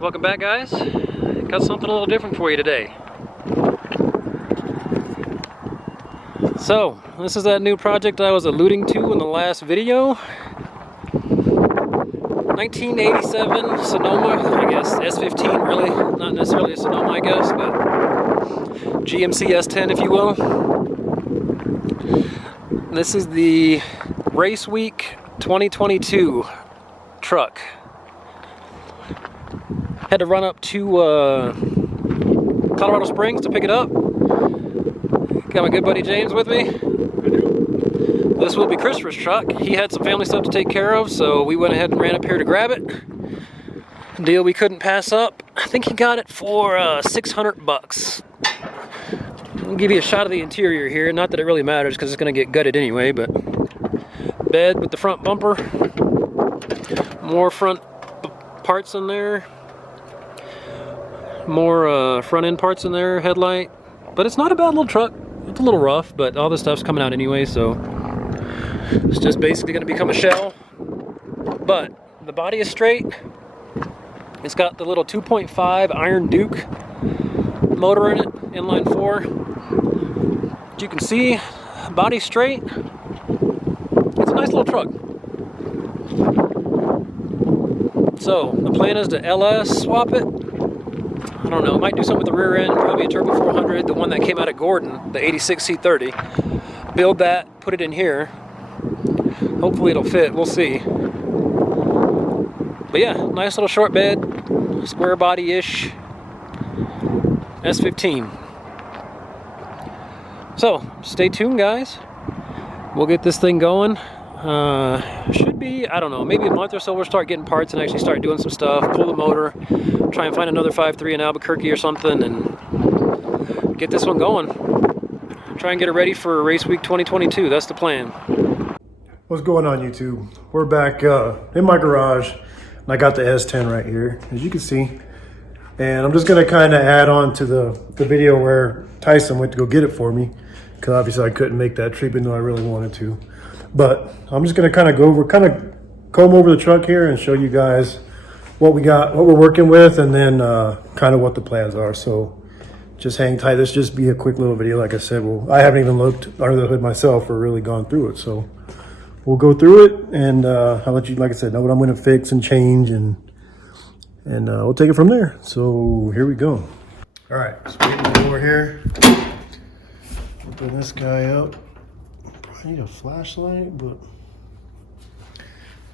Welcome back, guys. Got something a little different for you today. So, this is that new project I was alluding to in the last video. 1987 Sonoma, I guess, S-15 really, not necessarily a Sonoma I guess, but GMC S-10 if you will. This is the Race Week 2022 truck. Had to run up to Colorado Springs to pick it up. Got my good buddy James with me. This will be Christopher's truck. He had some family stuff to take care of, so we went ahead and ran up here to grab it. Deal we couldn't pass up. I think he got it for 600 bucks. I'll give you a shot of the interior here. Not that it really matters because it's going to get gutted anyway, but bed with the front bumper. More front parts in there. More front end parts in there, headlight. But it's not a bad little truck. It's a little rough, but all this stuff's coming out anyway, so it's just basically going to become a shell. But the body is straight. It's got the little 2.5 Iron Duke motor in it, inline 4. As you can see, body straight. It's a nice little truck. So the plan is to LS swap it. I don't know, might do something with the rear end, probably a Turbo 400, the one that came out of Gordon, the 86 C30. Build that, put it in here. Hopefully it'll fit, we'll see. But yeah, nice little short bed, square body-ish S-15. So, stay tuned guys. We'll get this thing going. Should be, I don't know, maybe a month or so we'll start getting parts and actually start doing some stuff, pull the motor, try and find another 5.3 in Albuquerque or something and get this one going. Try and get it ready for Race Week 2022, that's the plan. What's going on YouTube? We're back in my garage and I got the S-10 right here, as you can see. And I'm just gonna kind of add on to the video where Tyson went to go get it for me, because obviously I couldn't make that trip even though I really wanted to. But I'm just gonna kind of comb over the truck here and show you guys what we got, what we're working with, and then kind of what the plans are. So just hang tight. This just be a quick little video. Like I said, I haven't even looked under the hood myself or really gone through it. So we'll go through it and I'll let you, like I said, know what I'm going to fix and change, and we'll take it from there. So here we go. All right, so we get the door here. Open this guy up. I need a flashlight, but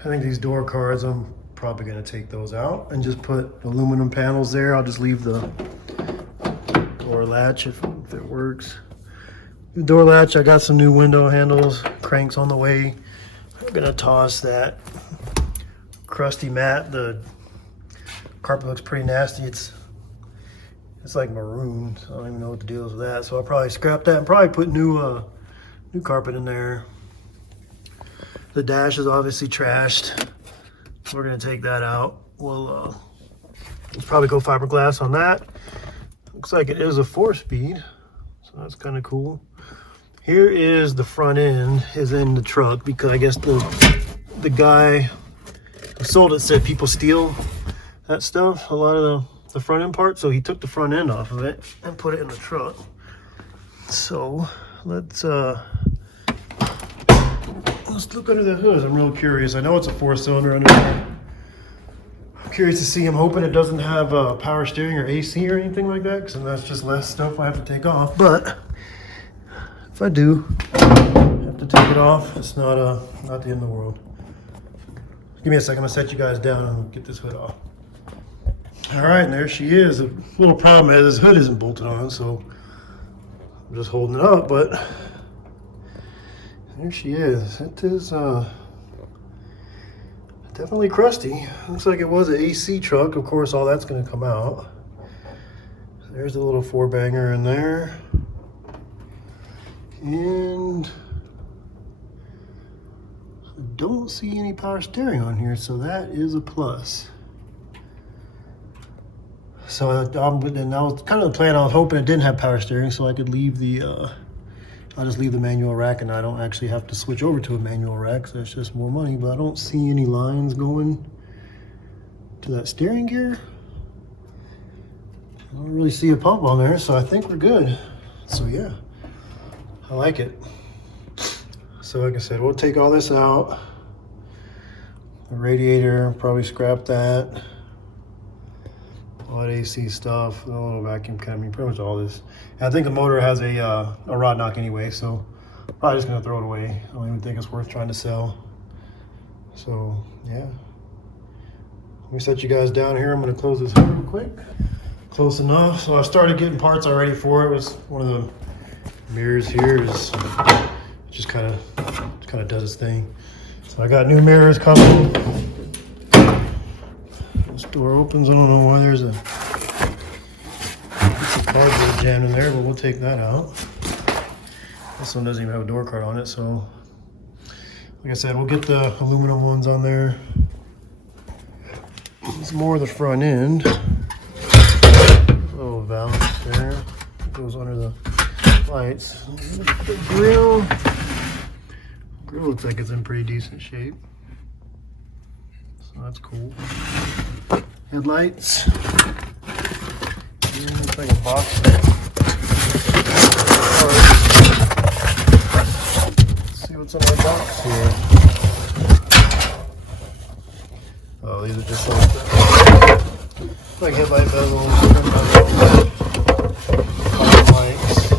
I think these door cards, I'm probably going to take those out and just put aluminum panels there. I'll just leave the door latch if it works. The door latch, I got some new window handles, cranks on the way. I'm going to toss that crusty mat. The carpet looks pretty nasty. It's like maroon, so I don't even know what the deal is with that. So I'll probably scrap that and probably put new carpet in there. The dash is obviously trashed. We're gonna take that out. We'll let's probably go fiberglass on that. Looks like it is a 4-speed, so that's kind of cool. Here is the front end is in the truck, because I guess the guy who sold it said people steal that stuff, a lot of the front end part, so he took the front end off of it and put it in the truck. So let's look under the hood. I'm real curious. I know it's a 4-cylinder under there. I'm curious to see. I'm hoping it doesn't have power steering or AC or anything like that, because that's just less stuff I have to take off. But if I do have to take it off, it's not the end of the world. Give me a second. I'm gonna set you guys down and get this hood off. All right, and there she is. The little problem is this hood isn't bolted on, so I'm just holding it up, but there she is. It is definitely crusty. Looks like it was an AC truck. Of course, all that's going to come out. There's a little 4-banger in there. And I don't see any power steering on here, so that is a plus. So and that was kind of the plan. I was hoping it didn't have power steering, so I could leave the I'll just leave the manual rack and I don't actually have to switch over to a manual rack, so that's just more money. But I don't see any lines going to that steering gear. I don't really see a pump on there, so I think we're good. So yeah, I like it. So like I said, we'll take all this out. The radiator, probably scrap that. All that AC stuff, the little vacuum cleaner, pretty much all this. And I think the motor has a rod knock anyway, so probably just gonna throw it away. I don't even think it's worth trying to sell. So yeah, let me set you guys down here. I'm gonna close this up real quick. Close enough. So I started getting parts already for it. It was one of the mirrors here is just kind of does its thing. So I got new mirrors coming. This door opens. I don't know why there's a cardboard jammed in there, but we'll take that out. This one doesn't even have a door card on it, so like I said, we'll get the aluminum ones on there. It's more of the front end. Little valve there. It goes under the lights. The grill. Grill looks like it's in pretty decent shape. So that's cool. Headlights. Yeah, looks like a box. Let's see what's in our box here. Oh, these are just like headlight bezels. Lights.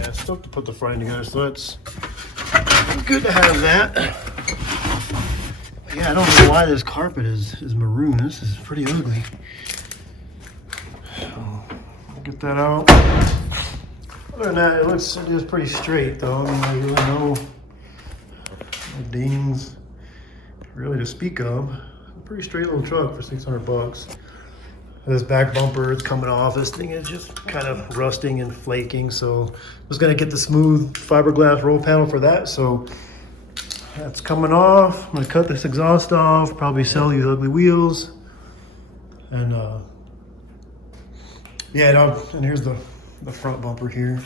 Yeah, still have to put the front together, so it's good to have that. But yeah, I don't know why this carpet is maroon. This is pretty ugly. So I'll get that out. Other than that, it is pretty straight though. I mean, there's really no dings really to speak of. Pretty straight little truck for 600 bucks. This back bumper is coming off. This thing is just kind of rusting and flaking, so I was gonna get the smooth fiberglass roll panel for that, so that's coming off. I'm gonna cut this exhaust off, probably sell these ugly wheels, and yeah, and here's the front bumper here.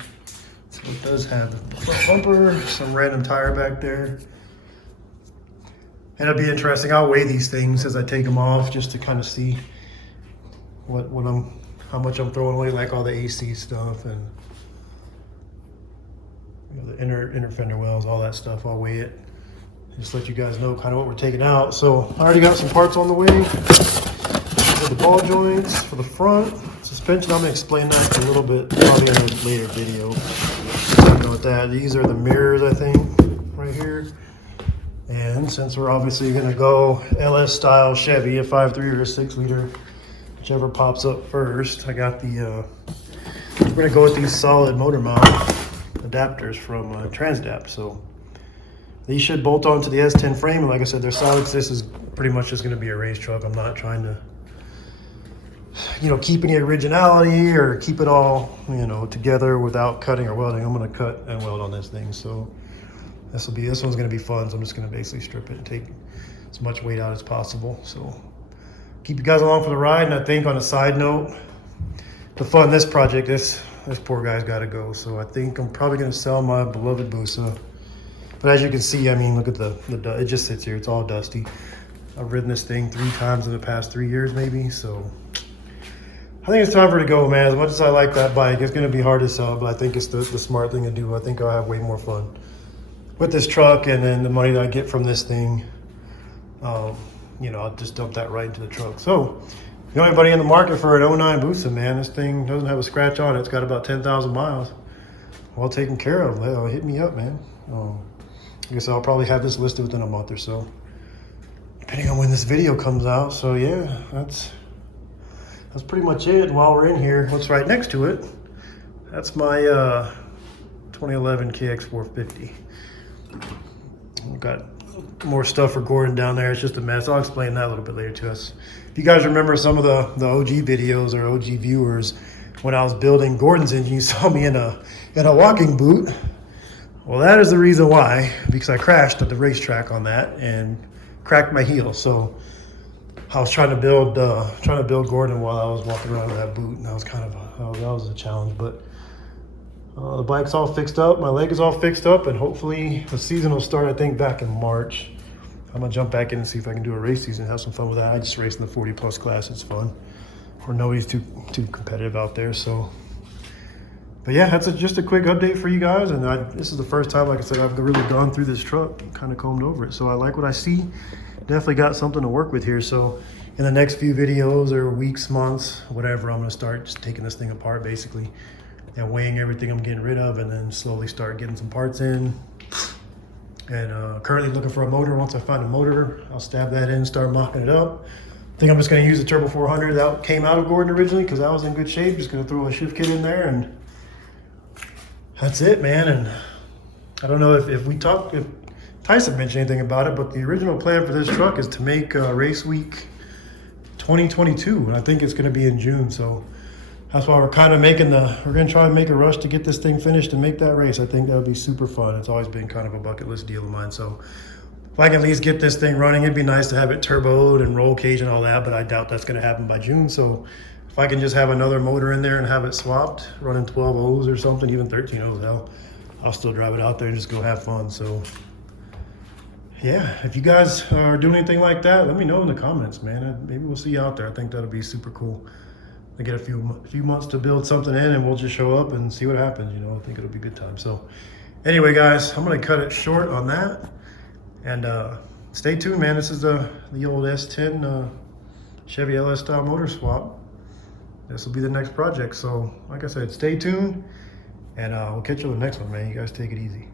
So it does have the front bumper, some random tire back there. And it'll be interesting. I'll weigh these things as I take them off just to kind of see how much I'm throwing away, like all the AC stuff and the inner fender wells, all that stuff. I'll weigh it. Just let you guys know kind of what we're taking out. So I already got some parts on the way. For the ball joints for the front suspension, I'm gonna explain that a little bit, probably in a later video. You know what that? These are the mirrors, I think, right here. And since we're obviously gonna go LS style Chevy, a 5.3 or a 6-liter, whichever pops up first, I got the, we're gonna go with these solid motor mount adapters from Transdap. So these should bolt onto the S-10 frame. And like I said, they're solid. This is pretty much just gonna be a race truck. I'm not trying to, you know, keep any originality or keep it all, you know, together without cutting or welding. I'm gonna cut and weld on this thing. So this one's gonna be fun. So I'm just gonna basically strip it and take as much weight out as possible. So keep you guys along for the ride. And I think on a side note, to fund this project, this poor guy's gotta go. So I think I'm probably gonna sell my beloved Busa. But as you can see, I mean, look at it just sits here. It's all dusty. I've ridden this thing 3 times in the past 3 years maybe. So I think it's time for it to go, man. As much as I like that bike, it's gonna be hard to sell, but I think it's the smart thing to do. I think I'll have way more fun with this truck, and then the money that I get from this thing, you know, I'll just dump that right into the truck. So if you know anybody in the market for an 09 Busa, man, this thing doesn't have a scratch on it. It's got about 10,000 miles. Well taken care of. Hit me up, man. I guess I'll probably have this listed within a month or so, depending on when this video comes out. So yeah, that's pretty much it. And while we're in here, what's right next to it, that's my 2011 KX450. I've got more stuff for Gordon down there. It's just a mess. I'll explain that a little bit later to us. If you guys remember some of the OG videos or OG viewers, when I was building Gordon's engine, you saw me in a walking boot. Well, that is the reason why, because I crashed at the racetrack on that and cracked my heel. So I was trying to build Gordon while I was walking around with that boot, and that was kind of that was a challenge. But the bike's all fixed up, my leg is all fixed up, and hopefully the season will start, I think, back in March. I'm gonna jump back in and see if I can do a race season, have some fun with that. I just race in the 40 plus class, it's fun. Or nobody's too competitive out there, so. But yeah, that's just a quick update for you guys. And this is the first time, like I said, I've really gone through this truck and kind of combed over it. So I like what I see. Definitely got something to work with here. So in the next few videos or weeks, months, whatever, I'm gonna start just taking this thing apart basically and weighing everything I'm getting rid of, and then slowly start getting some parts in. And currently looking for a motor. Once I find a motor, I'll stab that in, start mocking it up. I think I'm just gonna use the Turbo 400 that came out of Gordon originally because that was in good shape. Just gonna throw a shift kit in there, and that's it, man. And I don't know if Tyson mentioned anything about it, but the original plan for this truck is to make race week 2022, and I think it's going to be in June. So that's why we're kind of we're going to try and make a rush to get this thing finished and make that race. I think that would be super fun. It's always been kind of a bucket list deal of mine. So if I can at least get this thing running, it'd be nice to have it turboed and roll cage and all that, but I doubt that's going to happen by June. So if I can just have another motor in there and have it swapped, running 12 O's or something, even 13 O's, hell, I'll still drive it out there and just go have fun. So yeah, if you guys are doing anything like that, let me know in the comments, man. Maybe we'll see you out there. I think that'll be super cool. I get a few months to build something in, and we'll just show up and see what happens. You know, I think it'll be a good time. So anyway, guys, I'm gonna cut it short on that, and stay tuned, man. This is the old S-10 Chevy LS style motor swap. This will be the next project. So like I said, stay tuned, and we'll catch you on the next one, man. You guys take it easy.